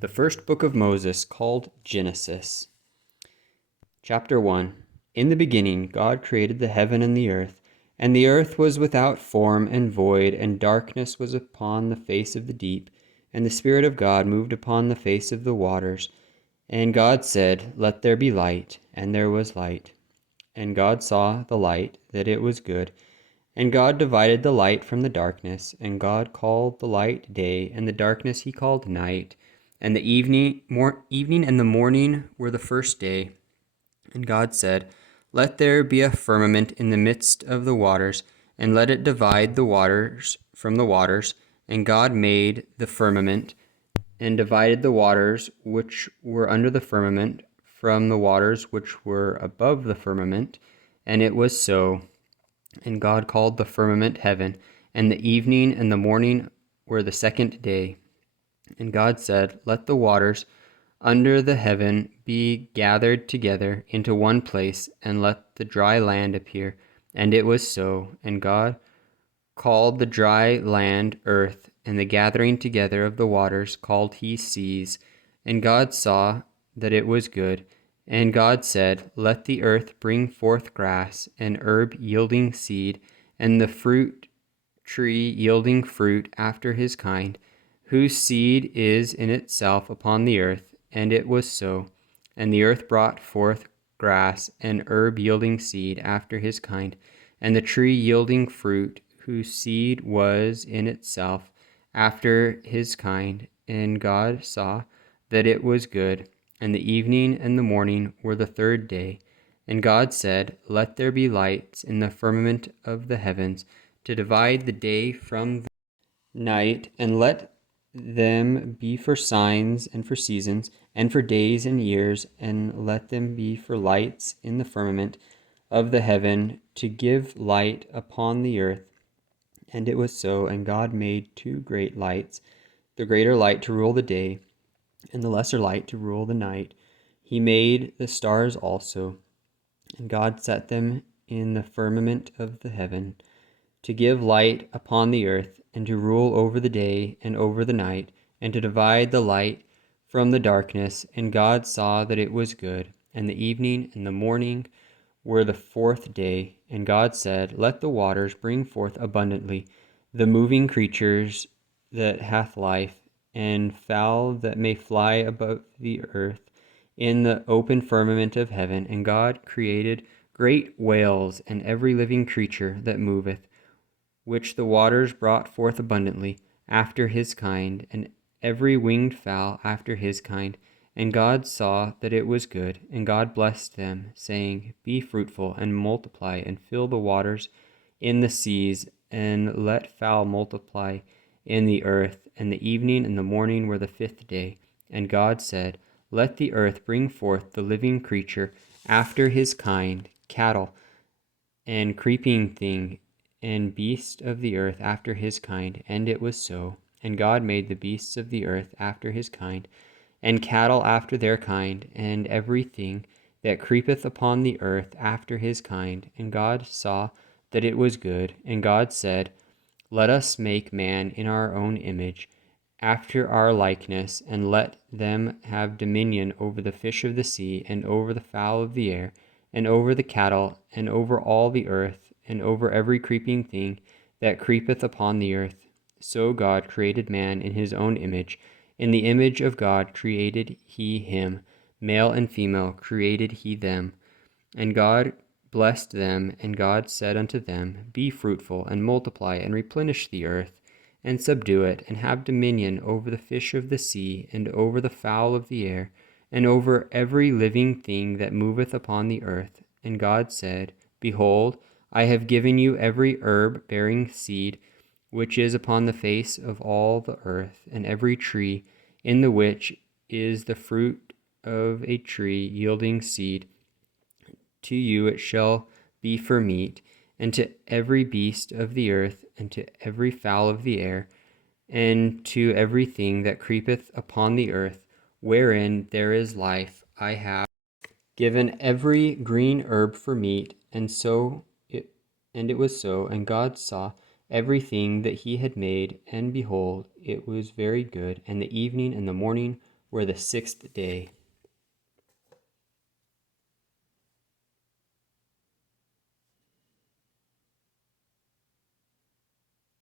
The first book of Moses, called Genesis. Chapter 1. In the beginning God created the heaven and the earth was without form and void, and darkness was upon the face of the deep, and the Spirit of God moved upon the face of the waters. And God said, Let there be light, and there was light. And God saw the light, that it was good. And God divided the light from the darkness, and God called the light day, and the darkness he called night. And the evening and the morning were the first day. And God said, Let there be a firmament in the midst of the waters, and let it divide the waters from the waters. And God made the firmament, and divided the waters which were under the firmament from the waters which were above the firmament. And it was so. And God called the firmament heaven, and the evening and the morning were the second day. And God said, Let the waters under the heaven be gathered together into one place, and let the dry land appear. And it was so. And God called the dry land earth, and the gathering together of the waters called he seas. And God saw that it was good. And God said, Let the earth bring forth grass, and herb yielding seed, and the fruit tree yielding fruit after his kind, whose seed is in itself upon the earth. And it was so. And the earth brought forth grass, and herb yielding seed after his kind, and the tree yielding fruit, whose seed was in itself after his kind. And God saw that it was good. And the evening and the morning were the third day. And God said, Let there be lights in the firmament of the heavens, to divide the day from the night, and let them be for signs and for seasons, and for days and years, and let them be for lights in the firmament of the heaven, to give light upon the earth. And it was so. And God made two great lights, the greater light to rule the day, and the lesser light to rule the night. He made the stars also. And God set them in the firmament of the heaven, to give light upon the earth, and to rule over the day and over the night, and to divide the light from the darkness. And God saw that it was good. And the evening and the morning were the fourth day. And God said, Let the waters bring forth abundantly the moving creatures that hath life, and fowl that may fly above the earth in the open firmament of heaven. And God created great whales, and every living creature that moveth, which the waters brought forth abundantly after his kind, and every winged fowl after his kind. And God saw that it was good. And God blessed them, saying, Be fruitful, and multiply, and fill the waters in the seas, and let fowl multiply in the earth. And the evening and the morning were the fifth day. And God said, Let the earth bring forth the living creature after his kind, cattle, and creeping thing, and beast of the earth after his kind. And it was so. And God made the beasts of the earth after his kind, and cattle after their kind, and everything that creepeth upon the earth after his kind. And God saw that it was good. And God said, Let us make man in our own image, after our likeness, and let them have dominion over the fish of the sea, and over the fowl of the air, and over the cattle, and over all the earth, and over every creeping thing that creepeth upon the earth. So God created man in his own image. In the image of God created he him, male and female created he them. And God blessed them, and God said unto them, Be fruitful, and multiply, and replenish the earth, and subdue it, and have dominion over the fish of the sea, and over the fowl of the air, and over every living thing that moveth upon the earth. And God said, Behold, I have given you every herb bearing seed, which is upon the face of all the earth, and every tree in the which is the fruit of a tree yielding seed. To you it shall be for meat, and to every beast of the earth, and to every fowl of the air, and to everything that creepeth upon the earth, wherein there is life, I have given every green herb for meat. And it was so. And God saw everything that he had made, and behold, it was very good. And the evening and the morning were the sixth day.